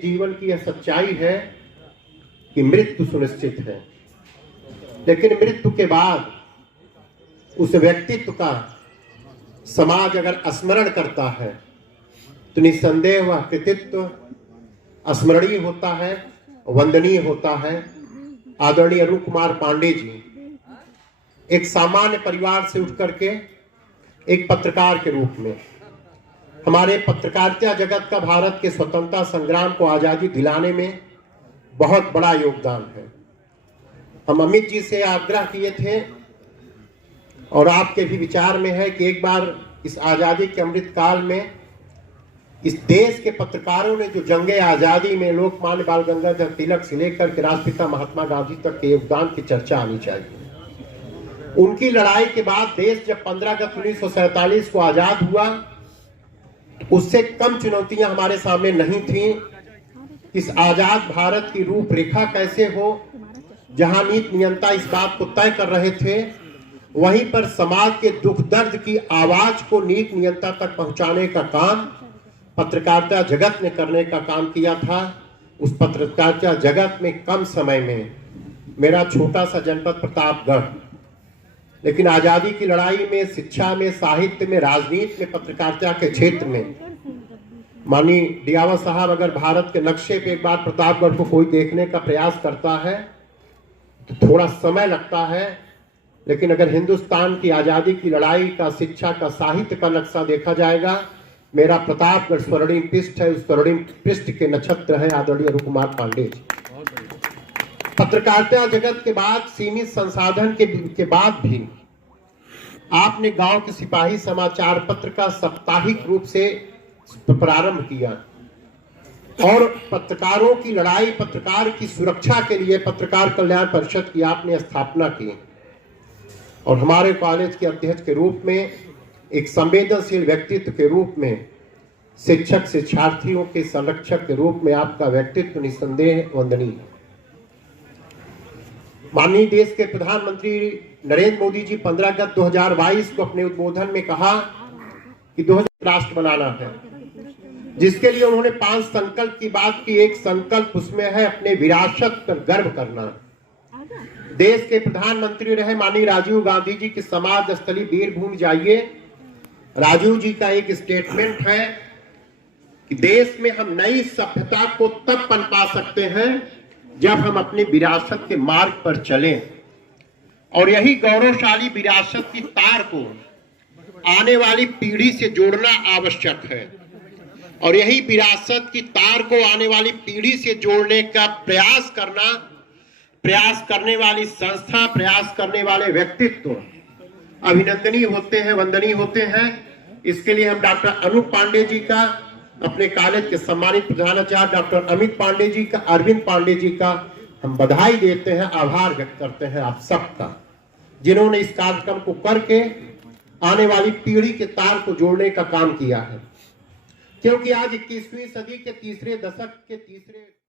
जीवन की यह सच्चाई है कि मृत्यु सुनिश्चित है, लेकिन मृत्यु के बाद उस व्यक्तित्व का समाज अगर स्मरण करता है तो निस्संदेह वह कृतित्व स्मरणीय होता है, वंदनीय होता है। आदरणीय अरुण कुमार पांडे जी एक सामान्य परिवार से उठ करके एक पत्रकार के रूप में हमारे पत्रकारिता जगत का भारत के स्वतंत्रता संग्राम को आजादी दिलाने में बहुत बड़ा योगदान है। हम अमित जी से आग्रह किए थे और आपके भी विचार में है कि एक बार इस आजादी के अमृत काल में इस देश के पत्रकारों ने जो जंगे आजादी में लोकमान्य बाल गंगाधर तिलक से लेकर के राष्ट्रपिता महात्मा गांधी तक के योगदान की चर्चा आनी चाहिए। उनकी लड़ाई के बाद देश जब 15 अगस्त 1947 को आजाद हुआ, उससे कम चुनौतियां हमारे सामने नहीं थीं। इस आजाद भारत की रूपरेखा कैसे हो, जहां नीति नियंता इस बात को तय कर रहे थे, वहीं पर समाज के दुख दर्द की आवाज को नीति नियंता तक पहुंचाने का काम पत्रकारिता जगत ने करने का काम किया था। उस पत्रकारिता जगत में कम समय में मेरा छोटा सा जनपद प्रतापगढ़, लेकिन आजादी की लड़ाई में, शिक्षा में, साहित्य में, राजनीति में, पत्रकारिता के क्षेत्र में माननीय डियावा साहब अगर भारत के नक्शे पे एक बार प्रतापगढ़ को कोई देखने का प्रयास करता है तो थोड़ा समय लगता है, लेकिन अगर हिंदुस्तान की आजादी की लड़ाई का, शिक्षा का, साहित्य का नक्शा देखा जाएगा, मेरा प्रतापगढ़ स्वर्णिम पृष्ठ है। उस स्वर्णिम पृष्ठ के नक्षत्र है आदरणीय अरुण कुमार पांडे जी। पत्रकारिता जगत के बाद, सीमित संसाधन के बाद भी आपने गांव के सिपाही समाचार पत्र का साप्ताहिक रूप से प्रारंभ किया और पत्रकारों की लड़ाई, पत्रकार की सुरक्षा के लिए पत्रकार कल्याण परिषद की आपने स्थापना की और हमारे कॉलेज के अध्यक्ष के रूप में, एक संवेदनशील व्यक्तित्व के रूप में, शिक्षक शिक्षार्थियों के संरक्षक के रूप में आपका व्यक्तित्व निस्संदेह वंदनीय है। माननीय देश के प्रधानमंत्री नरेंद्र मोदी जी 15 अगस्त 2022 को अपने उद्बोधन में कहा कि 2000 राष्ट्र बनाना है, जिसके लिए उन्होंने 5 संकल्प की बात की। एक संकल्प उसमें है अपने विरासत पर गर्व करना। देश के प्रधानमंत्री रहे माननीय राजीव गांधी जी की समाज स्थली वीरभूमि जाइए। राजीव जी का एक स्टेटमेंट है कि देश में हम नई सभ्यता को तब पनपा सकते हैं जब हम अपनी विरासत के मार्ग पर चलें, और यही गौरवशाली विरासत की तार को आने वाली पीढ़ी से जोड़ना आवश्यक है, और यही विरासत की तार को आने वाली पीढ़ी से जोड़ने का प्रयास करने वाली संस्था, प्रयास करने वाले व्यक्तित्व अभिनंदनीय होते हैं, वंदनीय होते हैं। इसके लिए हम डॉक्टर अनूप पांडे जी का, अपने कॉलेज के सम्मानित प्रधानाचार्य डॉक्टर अमित पांडे जी का, अरविंद पांडे जी का हम बधाई देते हैं, आभार व्यक्त करते हैं आप सबका, जिन्होंने इस कार्यक्रम को करके आने वाली पीढ़ी के तार को जोड़ने का काम किया है। क्योंकि आज 21वीं सदी के तीसरे दशक के तीसरे